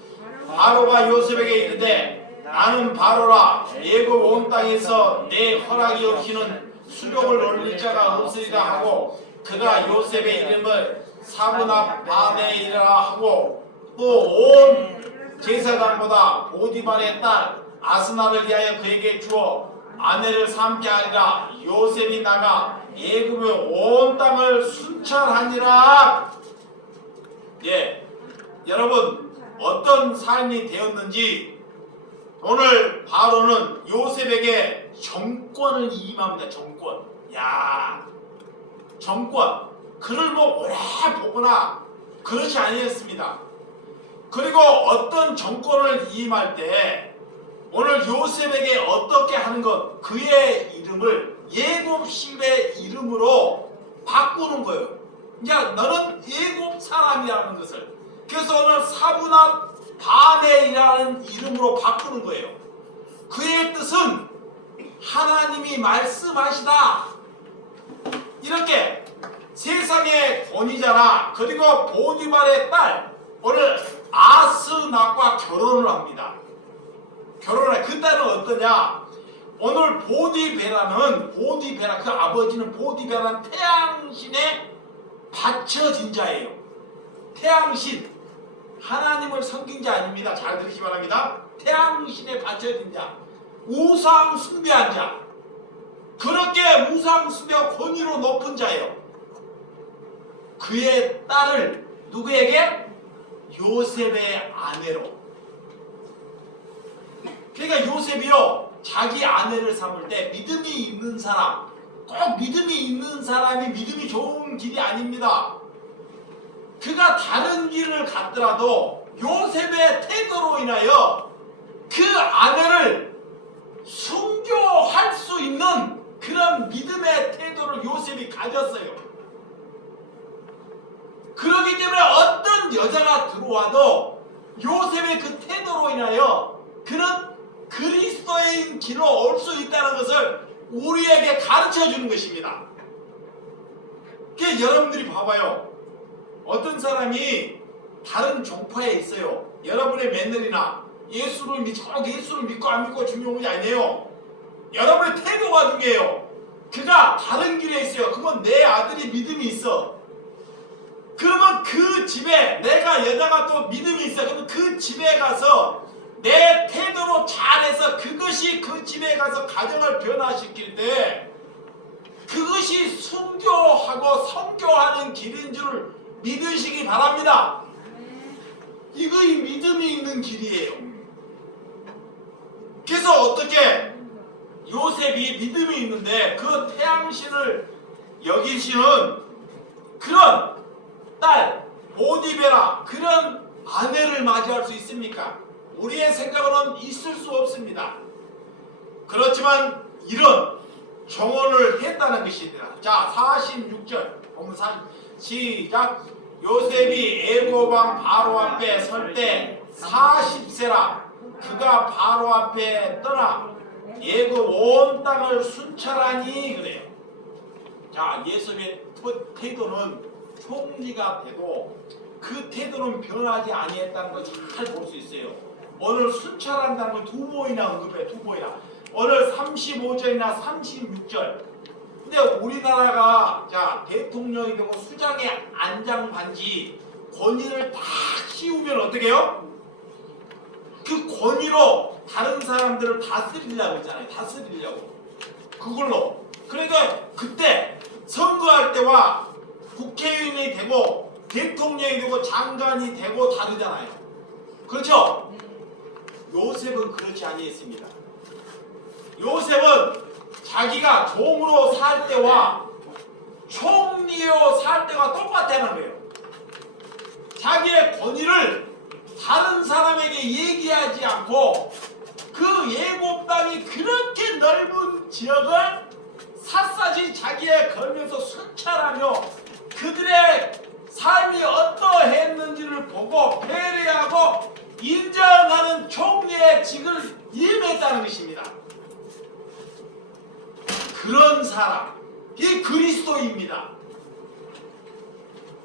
바로가 요셉에게 이르되 나는 바로라. 애굽 온 땅에서 내 허락이 없이는 수족을 올릴 자가 없으리라 하고 그가 요셉의 이름을 사브나 바네이라 하고 또 온 제사장보다 보디발의 딸 아스나를 위하여 그에게 주어 아내를 삼게 하리라. 요셉이 나가 애굽의 온 땅을 순찰하니라. 예, 여러분 어떤 삶이 되었는지 오늘 바로는 요셉에게 정권을 임합니다. 정권. 야, 정권. 그를 뭐 오래 보거나 그렇지 아니었습니다. 그리고 어떤 정권을 임할 때 오늘 요셉에게 어떻게 하는 것, 그의 이름을 예굽십의 이름으로 바꾸는 거예요. 야, 너는 예굽 사람이라는 것을. 그래서 오늘 사브낫 바네이라는 이름으로 바꾸는 거예요. 그의 뜻은 하나님이 말씀하시다. 이렇게 세상의 권위자라, 그리고 보디발의 딸 오늘 아스낫과 결혼을 합니다. 결혼을 해. 그 딸은 어떠냐? 오늘 보디베라, 그 아버지는 보디베라는 태양신에 바쳐진 자예요. 태양신, 하나님을 섬긴 자 아닙니다. 잘 들으시기 바랍니다. 태양신에 바쳐진 자, 우상 숭배한 자, 그렇게 우상 숭배와 권위로 높은 자예요. 그의 딸을 누구에게? 요셉의 아내로. 그러니까 요셉이요, 자기 아내를 삼을 때 믿음이 있는 사람, 꼭 믿음이 있는 사람이 믿음이 좋은 길이 아닙니다. 그가 다른 길을 갔더라도 요셉의 태도로 인하여 그 아내를 순교할 수 있는 그런 믿음의 태도를 요셉이 가졌어요. 그렇기 때문에 어떤 여자가 들어와도 요셉의 그 태도로 인하여 그는 그리스도인 길로 올 수 있다는 것을 우리에게 가르쳐 주는 것입니다. 그러니까 여러분들이 봐봐요. 어떤 사람이 다른 종파에 있어요. 여러분의 며느리나 예수를 믿고 안 믿고 중요한 게 아니에요. 여러분의 태도가 중요해요. 그가 다른 길에 있어요. 그러면 내 아들이 믿음이 있어. 그러면 그 집에, 내가 여자가 또 믿음이 있어. 그러면 그 집에 가서 내 태도로 잘해서 그것이 그 집에 가서 가정을 변화시킬 때 그것이 순교하고 성교하는 길인 줄 믿으시기 바랍니다. 이거이 믿음이 있는 길이에요. 그래서 어떻게 요셉이 믿음이 있는데 그 태양신을 여기시는 그런 딸 보디베라, 그런 아내를 맞이할 수 있습니까? 우리의 생각으로는 있을 수 없습니다. 그렇지만 이런 정언을 했다는 것입니다. 자, 46절 보면 시작. 요셉이 애굽 왕 바로 앞에 설 때 40세라. 그가 바로 앞에 떠나 애굽 온 땅을 순찰하니 그래요. 자, 요셉의 태도는 총리가 돼도 그 태도는 변하지 아니했다는 걸 잘 볼 수 있어요. 오늘 순찰한다는 걸 두 번이나 언급해요. 두 번이나. 오늘 35절이나 36절. 근데 우리나라가 자 대통령이 되고 수장의 안장반지 권위를 다 씌우면 어떻게 해요? 그 권위로 다른 사람들을 다스리려고 했잖아요. 다스리려고. 그걸로. 그러니까 그때 선거할 때와 국회의원이 되고 대통령이 되고 장관이 되고 다르잖아요. 그렇죠? 요셉은 그렇지 아니했습니다. 요셉은 자기가 종으로 살 때와 총리로 살 때가 똑같다는 거예요. 자기의 권위를 다른 사람에게 얘기하지 않고 그 예굽 땅이 그렇게 넓은 지역을 샅샅이 자기에 걸면서 순찰하며 그들의 삶이 어떠했는지를 보고 배려하고 인정하는 총리의 직을 임했다는 것입니다. 그런 사람, 이게 그리스도입니다.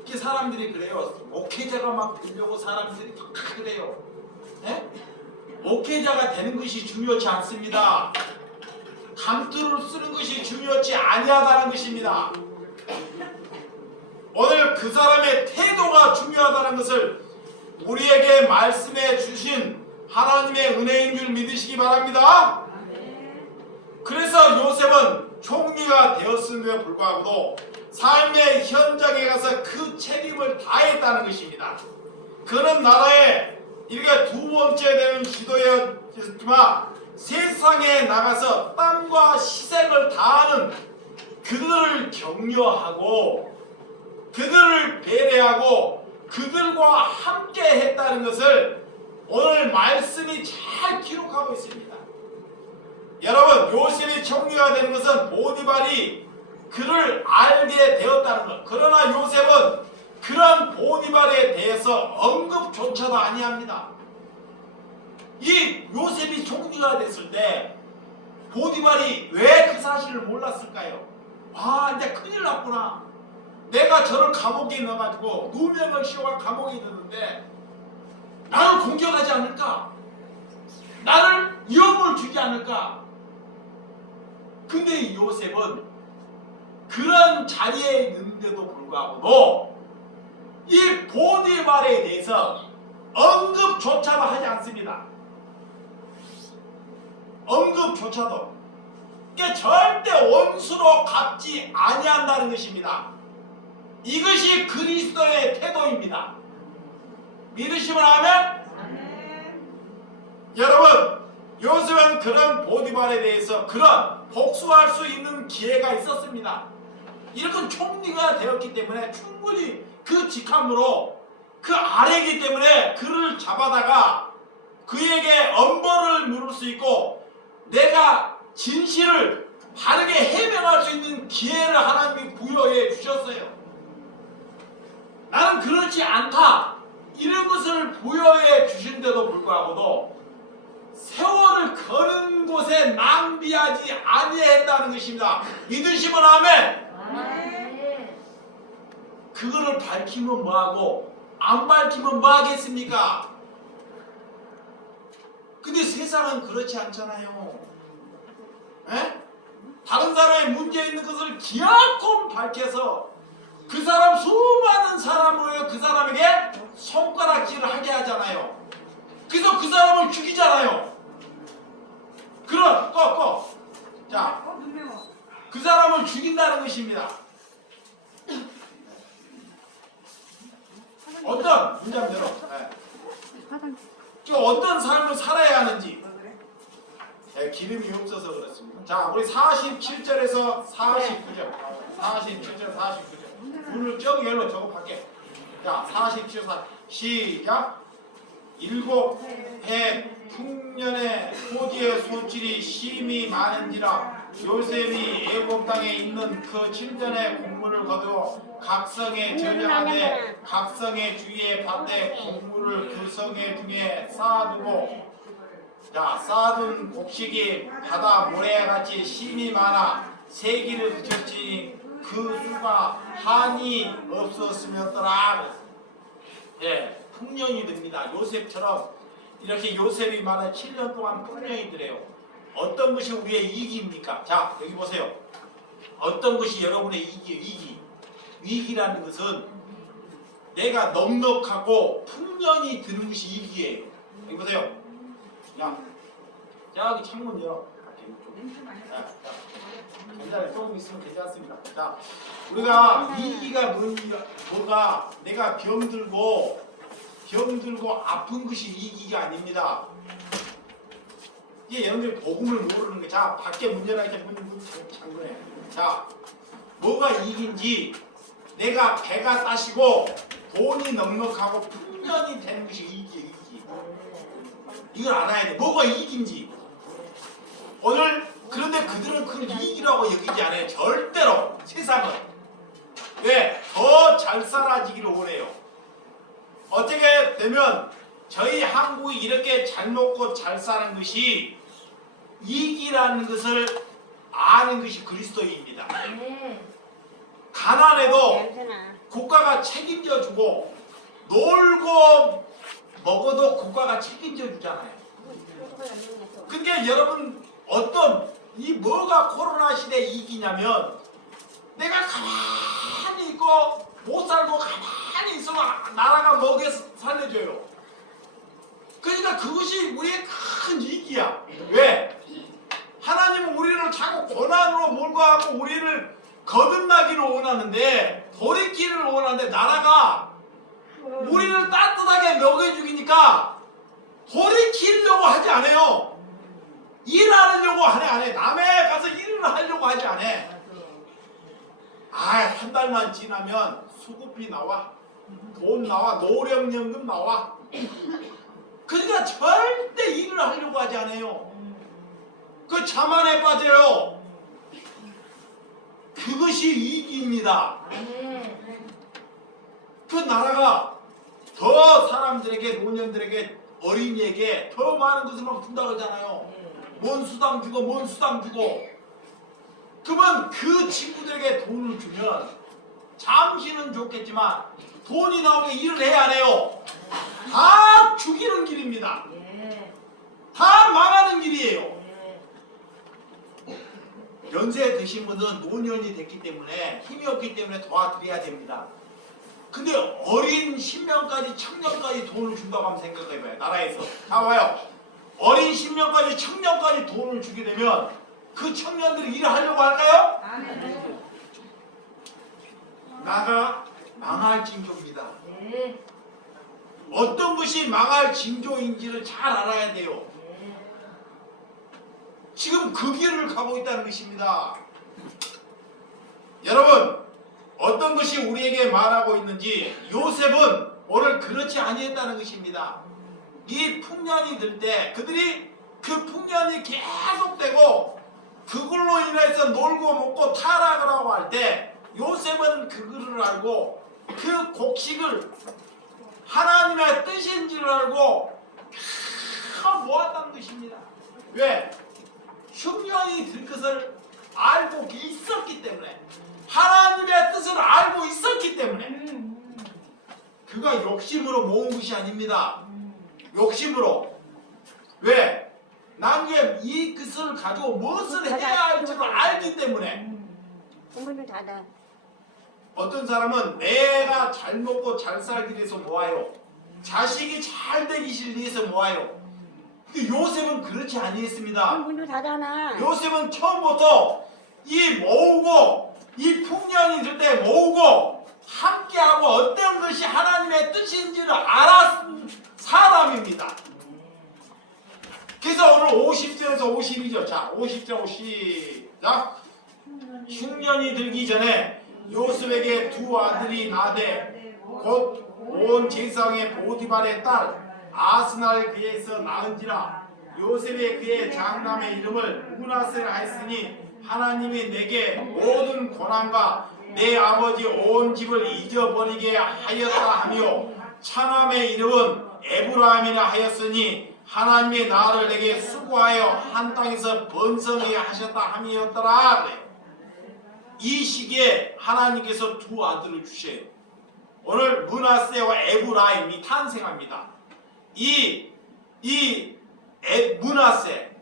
이게 사람들이 그래요. 목회자가 막 되려고 사람들이 다 그래요. 네? 목회자가 되는 것이 중요치 않습니다. 감투를 쓰는 것이 중요치 아니하다는 것입니다. 오늘 그 사람의 태도가 중요하다는 것을 우리에게 말씀해 주신 하나님의 은혜인 줄 믿으시기 바랍니다. 그래서 요셉은 총리가 되었음에도 불구하고도 삶의 현장에 가서 그 책임을 다했다는 것입니다. 그는 나라의 이렇게 두 번째 되는 지도였지만 세상에 나가서 땀과 희생을 다하는 그들을 격려하고 그들을 배려하고 그들과 함께 했다는 것을 오늘 말씀이 잘 기록하고 있습니다. 여러분, 요셉이 총리가 되는 것은 보디발이 그를 알게 되었다는 것. 그러나 요셉은 그런 보디발에 대해서 언급조차도 아니합니다. 이 요셉이 총리가 됐을 때 보디발이 왜 그 사실을 몰랐을까요? 아, 이제 큰일 났구나. 내가 저를 감옥에 넣어가지고 누명을 씌워가 감옥에 넣는데 나를 공격하지 않을까? 나를 위험을 주지 않을까? 근데 요셉은 그런 자리에 있는데도 불구하고도 이 보디발에 대해서 언급조차도 하지 않습니다. 언급조차도. 그러니까 절대 원수로 갚지 아니한다는 것입니다. 이것이 그리스도의 태도입니다. 믿으시면 아멘? 여러분, 요셉은 그런 보디발에 대해서 그런 복수할 수 있는 기회가 있었습니다. 이렇게 총리가 되었기 때문에 충분히 그 직함으로 그 아래이기 때문에 그를 잡아다가 그에게 엄벌을 물을 수 있고 내가 진실을 바르게 해명할 수 있는 기회를 하나님이 부여해 주셨어요. 나는 그렇지 않다 이런 것을 부여해 주신데도 불구하고도 세월을 거는 곳에 낭비하지 아니했다는 것입니다. 믿으시면 아멘. 그거를 밝히면 뭐하고 안 밝히면 뭐하겠습니까? 근데 세상은 그렇지 않잖아요. 에? 다른 사람의 문제 있는 것을 기어코 밝혀서 그 사람 수많은 사람으로 그 사람에게 손가락질을 하게 하잖아요. 그래서 그 사람을 죽이잖아요. 그런 자, 그 사람을 죽인다는 것입니다. 어떤 문제대로 어떤 삶을 살아야 하는지 기름이 없어서 그렇습니다. 자, 우리 47절에서 49절 47절 49절 문을 저기 열로 저거 밖에. 자, 47, 시작. 일곱 해 풍년에 토지의 소질이 심히 많은지라 요셉이 애굽 땅에 있는 그 7년의 곡물을 거두어 각성에 전령하되 각성의 주위에 밭에 곡물을 그 성의 등에 쌓아두고 자, 쌓아둔 곡식이 바다 모래같이 심이 많아 세기를 그쳤으니 그 수가 한이 없었으면더라. 예, 풍년이 됩니다. 요셉처럼 이렇게 요셉이 말한 7년 동안 풍년이 되래요. 어떤 것이 우리의 이익입니까? 자, 여기 보세요. 어떤 것이 여러분의 이익이에요? 위기라는 것은 내가 넉넉하고 풍년이 드는 것이 이익이에요. 여기 보세요. 저기 창문 열어. 괜찮아요. 조금 있으면 괜찮습니다. 자, 우리가 위기가 뭔가 내가 병들고 아픈 것이 위기가 아닙니다. 이게 여러분들이 복음을 모르는 거예요. 자, 밖에 문제나 이렇게 문 잠그네. 자, 뭐가 이익인지 내가 배가 따시고 돈이 넉넉하고 풍년이 되는 것이 이익이에요. 이걸 알아야 돼. 뭐가 이익인지. 오늘 그런데 그들은 그걸 이익이라고 여기지 않아요. 절대로 세상은. 왜? 더 잘 살아지기를 원해요. 어떻게 되면 저희 한국이 이렇게 잘 먹고 잘 사는 것이 이익이라는 것을 아는 것이 그리스도입니다. 가난해도 국가가 책임져주고 놀고 먹어도 국가가 책임져주잖아요. 근데 여러분 이 뭐가 코로나 시대 이익이냐면 내가 가만히 있고 못 살고 가만히 있으면 나라가 먹여서 살려줘요. 그러니까 그것이 우리의 큰 이익이야. 왜? 하나님은 우리를 자꾸 고난으로 몰고 가고 우리를 거듭나기를 원하는데, 돌이키기를 원하는데, 나라가 우리를 따뜻하게 먹여주기니까 돌이키려고 하지 않아요. 일하려고 안 해. 남에 가서 일을 하려고 하지 않아. 한 달만 지나면 수급비 나와, 돈 나와, 노령연금 나와. 그러니까 절대 일을 하려고 하지 않아요. 그 자만에 빠져요. 그것이 이익입니다. 그 나라가 더 사람들에게, 노년들에게, 어린이에게 더 많은 것을 막 준다 그러잖아요. 뭔 수당 주고 뭔 수당 주고. 그러면 그 친구들에게 돈을 주면 잠시는 좋겠지만 돈이 나오게 일을 해야 안 해요. 다 죽이는 길입니다. 다 망하는 길이에요. 연세 드신 분은 노년이 됐기 때문에, 힘이 없기 때문에 도와드려야 됩니다. 근데 어린 신명까지, 청년까지 돈을 준다고 한번 생각해봐요. 나라에서 다 와요. 어린 신명까지, 청년까지 돈을 주게 되면 그 청년들이 일을 하려고 할까요? 나가 망할 징조입니다. 어떤 것이 망할 징조인지를 잘 알아야 돼요. 지금 그 길을 가고 있다는 것입니다. 여러분, 어떤 것이 우리에게 말하고 있는지, 요셉은 오늘 그렇지 아니했다는 것입니다. 이 풍년이 들 때 그들이 그 풍년이 계속되고 그걸로 인해서 놀고 먹고 타락을 하고 할 때, 요셉은 그거를 알고 그 곡식을 하나님의 뜻인지를 알고 다 모았다는 것입니다. 왜? 흉년이 들 것을 알고 있었기 때문에, 하나님의 뜻을 알고 있었기 때문에. 그가 욕심으로 모은 것이 아닙니다. 욕심으로. 왜? 나중에 이 것을 가지고 무엇을 해야 할지를 알기 때문에. 공부는 닫아. 어떤 사람은 내가 잘 먹고 잘 살기 위해서 모아요. 자식이 잘 되기 위해서 모아요. 요셉은 그렇지 아니했습니다. 공부는 닫아놔. 요셉은 처음부터 이 모으고, 이 풍년이 들 때 모으고 함께하고 어떤 것이 하나님의 뜻인지를 알았은 사람입니다. 그래서 오늘 50절에서 52절, 자 50절 시작. 흉년이 들기 전에 요셉에게 두 아들이 나되 곧 온 제사장의 보디발의 딸 아스날 그에서 낳은지라. 요셉의 그의 장남의 이름을 므낫세라 하였으니 하나님이 내게 모든 고난과 내 아버지 온 집을 잊어버리게 하였다 하며, 차남의 이름은 에브라임이라 하였으니 하나님이 나를 내게 수고하여 한 땅에서 번성하게 하셨다 함이었더라. 이 시기에 하나님께서 두 아들을 주셔요. 오늘 므낫세와 에브라임이 탄생합니다.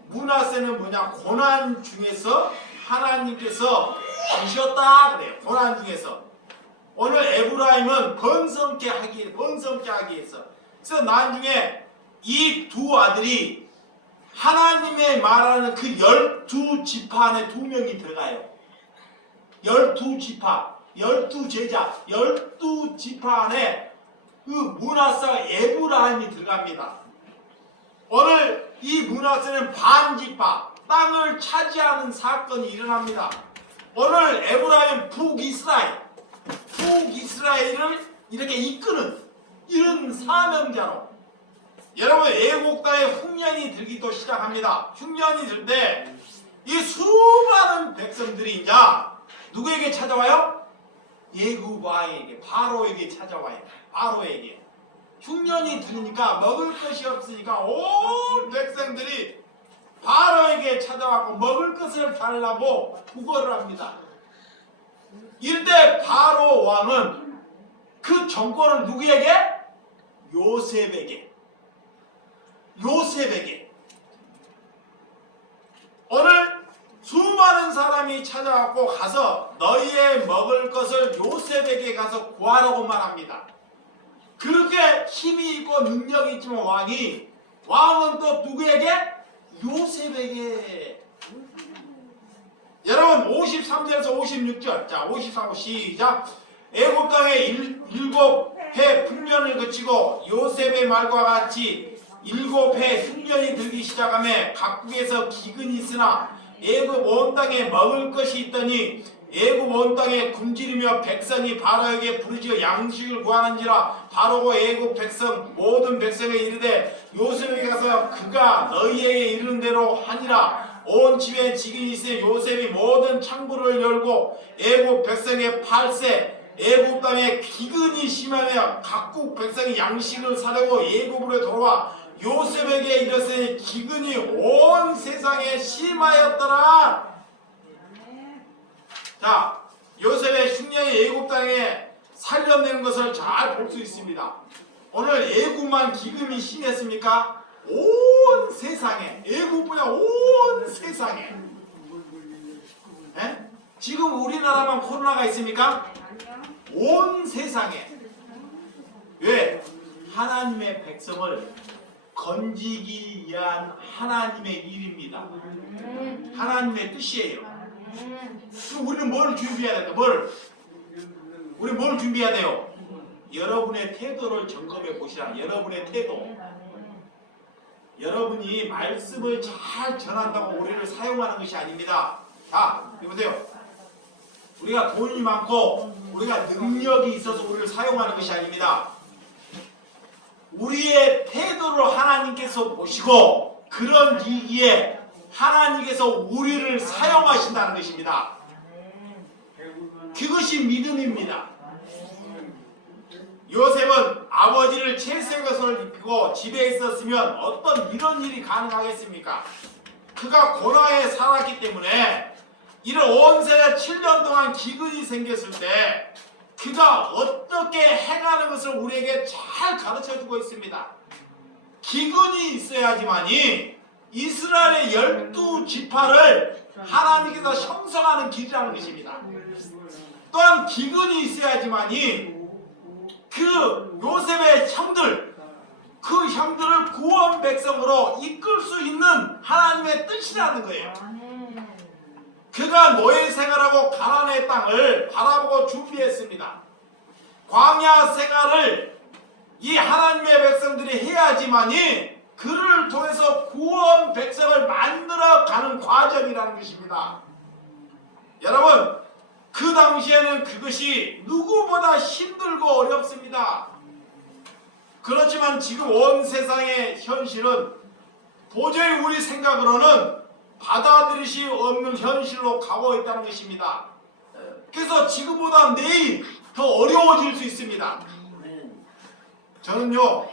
므낫세는 뭐냐? 고난 중에서 하나님께서 주셨다 그래요. 고난 중에서. 오늘 에브라임은 번성케 하기 위해서. 그래서 나중에 이 두 아들이 하나님의 말하는 그 12지파 안에 두 명이 들어가요. 12지파, 12제자, 12지파 안에 그 므낫세와 에브라임이 들어갑니다. 오늘 이 므낫세는 반지파, 땅을 차지하는 사건이 일어납니다. 오늘 에브라임 북이스라엘을 이렇게 이끄는 이런 사명자로, 여러분 애국 땅에 흉년이 들기도 시작합니다. 흉년이 들 때 이 수많은 백성들이 이제 누구에게 찾아와요? 애굽 왕에게, 바로에게 찾아와요. 바로에게. 흉년이 들으니까 먹을 것이 없으니까 온 백성들이 바로에게 찾아와서 먹을 것을 달라고 구걸을 합니다. 이때 바로 왕은 그 정권을 누구에게? 요셉에게. 오늘 수많은 사람이 찾아왔고 가서 너희의 먹을 것을 요셉에게 가서 구하라고 말합니다. 그렇게 힘이 있고 능력이 있지만 왕이 왕은 또 누구에게? 요셉에게. 여러분 53절에서 56절. 자 53절 시작. 애굽 땅에 일곱 해 풍년을 그치고 요셉의 말과 같이 일곱 해 흉년이 들기 시작하며 각국에서 기근이 있으나 애굽 온 땅에 먹을 것이 있더니 애굽 온 땅에 굶주리며 백성이 바로에게 부르짖어 양식을 구하는지라 바로고 애굽 백성 모든 백성에 이르되 요셉에게 가서 그가 너희에게 이르는 대로 하니라. 온 집에 지근이 있으니 요셉이 모든 창고를 열고 애굽 백성의 팔세 애굽 땅에 기근이 심하며 각국 백성이 양식을 사려고 애굽으로 돌아와 요셉에게 이르시니 기근이 온 세상에 심하였더라. 자, 요셉의 흉년이 애굽 땅에 살려내는 것을 잘 볼 수 있습니다. 오늘 애굽만 기근이 심했습니까? 온 세상에, 애굽뿐이 온 세상에. 에? 지금 우리나라만 코로나가 있습니까? 온 세상에. 왜? 하나님의 백성을 건지기 위한 하나님의 일입니다. 하나님의 뜻이에요. 그럼 우리는 뭘 준비해야 될까? 우리 뭘 준비해야 돼요? 여러분의 태도를 점검해 보시라. 여러분의 태도. 여러분이 말씀을 잘 전한다고 우리를 사용하는 것이 아닙니다. 자, 보세요. 우리가 돈이 많고 우리가 능력이 있어서 우리를 사용하는 것이 아닙니다. 우리의 태도를 하나님께서 보시고 그런 이기에 하나님께서 우리를 사용하신다는 것입니다. 그것이 믿음입니다. 요셉은 아버지를 채색옷을 입히고 집에 있었으면 어떤 이런 일이 가능하겠습니까? 그가 고나에 살았기 때문에 이런 온 세대 7년 동안 기근이 생겼을 때 그가 어떻게 해가는 것을 우리에게 잘 가르쳐주고 있습니다. 기근이 있어야지만이 이스라엘의 12지파를 하나님께서 형성하는 길이라는 것입니다. 또한 기근이 있어야지만이 그 요셉의 형들, 그 형들을 구원 백성으로 이끌 수 있는 하나님의 뜻이라는 거예요. 그가 노예 생활하고 가나안의 땅을 바라보고 준비했습니다. 광야 생활을 이 하나님의 백성들이 해야지만이 그를 통해서 구원 백성을 만들어 가는 과정이라는 것입니다. 여러분, 그 당시에는 그것이 누구보다 힘들고 어렵습니다. 그렇지만 지금 온 세상의 현실은 도저히 우리 생각으로는 받아들일 수 없는 현실로 가고 있다는 것입니다. 그래서 지금보다 내일 더 어려워질 수 있습니다. 저는요,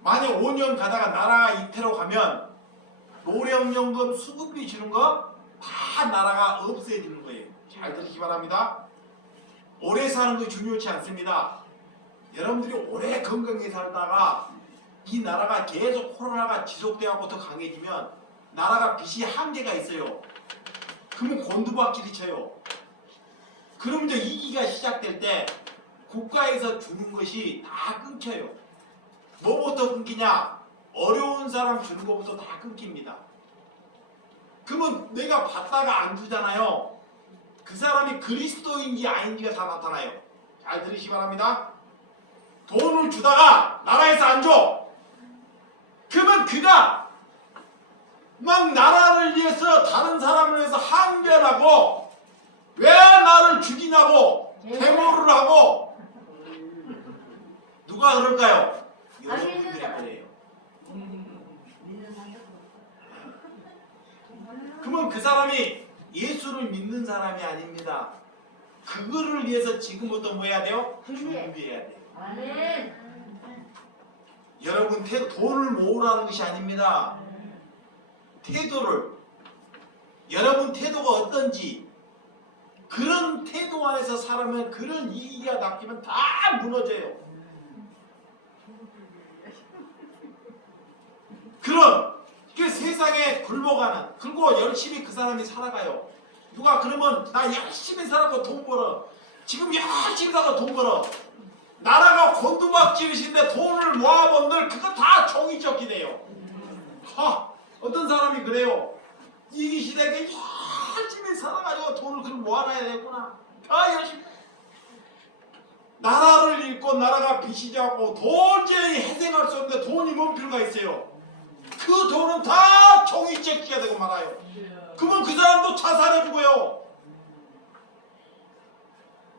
만약 5년 가다가 나라가 이태로 가면 노령연금 수급비 주는 거 다 나라가 없애지는 거예요. 잘 들으시기 바랍니다. 오래 사는 거 중요치 않습니다. 여러분들이 오래 건강하게 살다가 이 나라가 계속 코로나가 지속되어서 더 강해지면 나라가 빚이 한계가 있어요. 그러면 곤두박질이 쳐요. 그럼 이제 위기가 시작될 때 국가에서 주는 것이 다 끊겨요. 뭐부터 끊기냐? 어려운 사람 주는 것부터 다 끊깁니다. 그러면 내가 받다가 안 주잖아요. 그 사람이 그리스도인지 아닌지가 다 나타나요. 잘 들으시기 바랍니다. 돈을 주다가 나라에서 안 줘. 그러면 그가 막 나라를 위해서 다른 사람을 위해서 항변하고 왜 나를 죽이냐고 데모를 하고 누가 그럴까요? 여러분들이 그래요. 그러면 그 사람이 예수를 믿는 사람이 아닙니다. 그거를 위해서 지금부터 뭐 해야 돼요? 준비해야 돼요. 여러분 돈을 모으라는 것이 아닙니다. 태도를, 여러분 태도가 어떤지 그런 태도 안에서 살아면 그런 이기가 낚이면 다 무너져요. 그 세상에 굴러가는, 그리고 열심히 그 사람이 살아가요. 누가 그러면 나 열심히 살아서 돈 벌어. 지금 열심히 살아서 돈 벌어. 나라가 곤두박질이신데 돈을 모아본들 그거 다 종이접기 돼요. 어떤 사람이 그래요. 이 시대에 열심히 살아가지고 돈을 그럼 모아놔야 되겠구나. 열심히 나라를 잃고 나라가 빚이 졌고 도저히 해생할 수 없는데 돈이 뭔 필요가 있어요. 그 돈은 다 종이책지가 되고 말아요. 그러면 그 사람도 자살해주고요.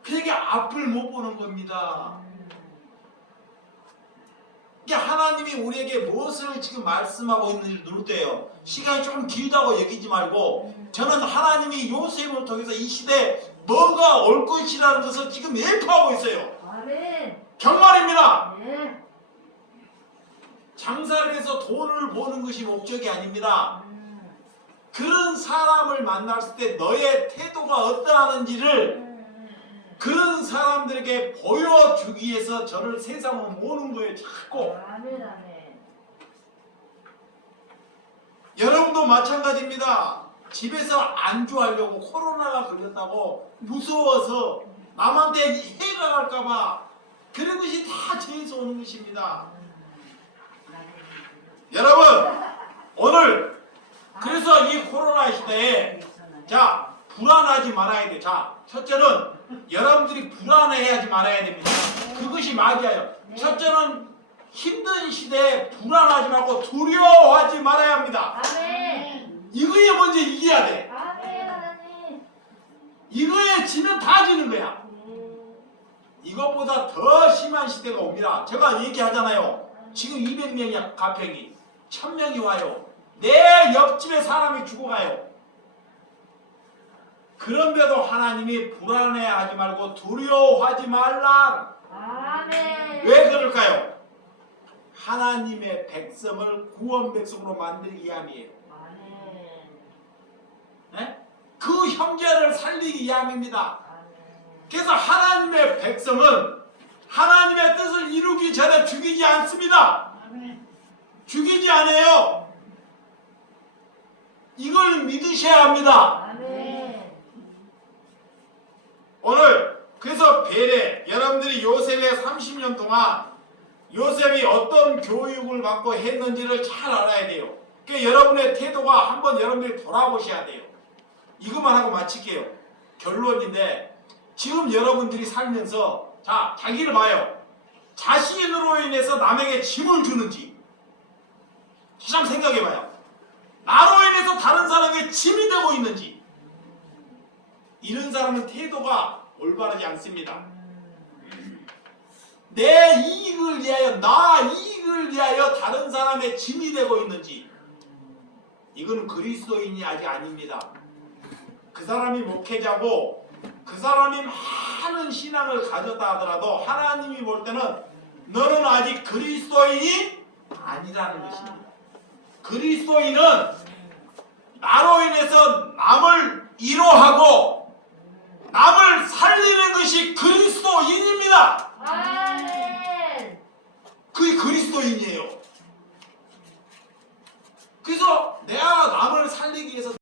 그러니까 앞을 못 보는 겁니다. 그러니까 하나님이 우리에게 무엇을 지금 말씀하고 있는지 누를 때요. 시간이 조금 길다고 여기지 말고 저는 하나님이 요셉을 통해서 이 시대에 뭐가 올 것이라는 것을 지금 예표하고 있어요. 아멘. 정말입니다. 네. 장사를 해서 돈을 버는 것이 목적이 아닙니다. 그런 사람을 만났을 때 너의 태도가 어떠하는지를 그런 사람들에게 보여주기 위해서 저를 세상으로 모는 거예요. 자꾸. 아멘. 아멘. 여러분도 마찬가지입니다. 집에서 안주하려고 코로나가 걸렸다고 무서워서 남한테 해가 갈까봐 그런 것이 다 죄에서 오는 것입니다. 여러분 오늘 그래서 이 코로나 시대에 자 불안하지 말아야 돼. 자 첫째는 여러분들이 불안해하지 말아야 됩니다. 그것이 맞아요. 첫째는 힘든 시대에 불안하지 말고 두려워하지 말아야 합니다. 아멘. 이거에 먼저 이겨야 돼. 아멘. 하나님. 이거에 지면 다 지는 거야. 이것보다 더 심한 시대가 옵니다. 제가 얘기하잖아요. 지금 200명이 가평이 1000명이 와요. 내 옆집에 사람이 죽어가요. 그런데도 하나님이 불안해하지 말고 두려워하지 말라. 아멘. 왜 그럴까요? 하나님의 백성을 구원 백성으로 만들기 위함이에요. 아멘. 네? 그 형제를 살리기 위함입니다. 아멘. 그래서 하나님의 백성은 하나님의 뜻을 이루기 전에 죽이지 않습니다. 아멘. 죽이지 않아요. 이걸 믿으셔야 합니다. 아멘. 오늘 그래서 베레 여러분들이 요셉의 30년 동안 요셉이 어떤 교육을 받고 했는지를 잘 알아야 돼요. 그러니까 여러분의 태도가 한번 여러분들이 돌아보셔야 돼요. 이것만 하고 마칠게요. 결론인데 지금 여러분들이 살면서 자 자기를 봐요. 자신으로 인해서 남에게 짐을 주는지 참 생각해봐요. 나로 인해서 다른 사람에게 짐이 되고 있는지 이런 사람은 태도가 올바르지 않습니다. 내 이익을 위하여 나 이익을 위하여 다른 사람의 짐이 되고 있는지 이거는 그리스도인이 아직 아닙니다. 그 사람이 목회자고 그 사람이 많은 신앙을 가졌다 하더라도 하나님이 볼 때는 너는 아직 그리스도인이 아니라는 것입니다. 그리스도인은 나로 인해서 남을 위로하고 남을 살리는 것이 그리스도인입니다. 아멘. 그게 그리스도인이에요. 그래서 내가 남을 살리기 위해서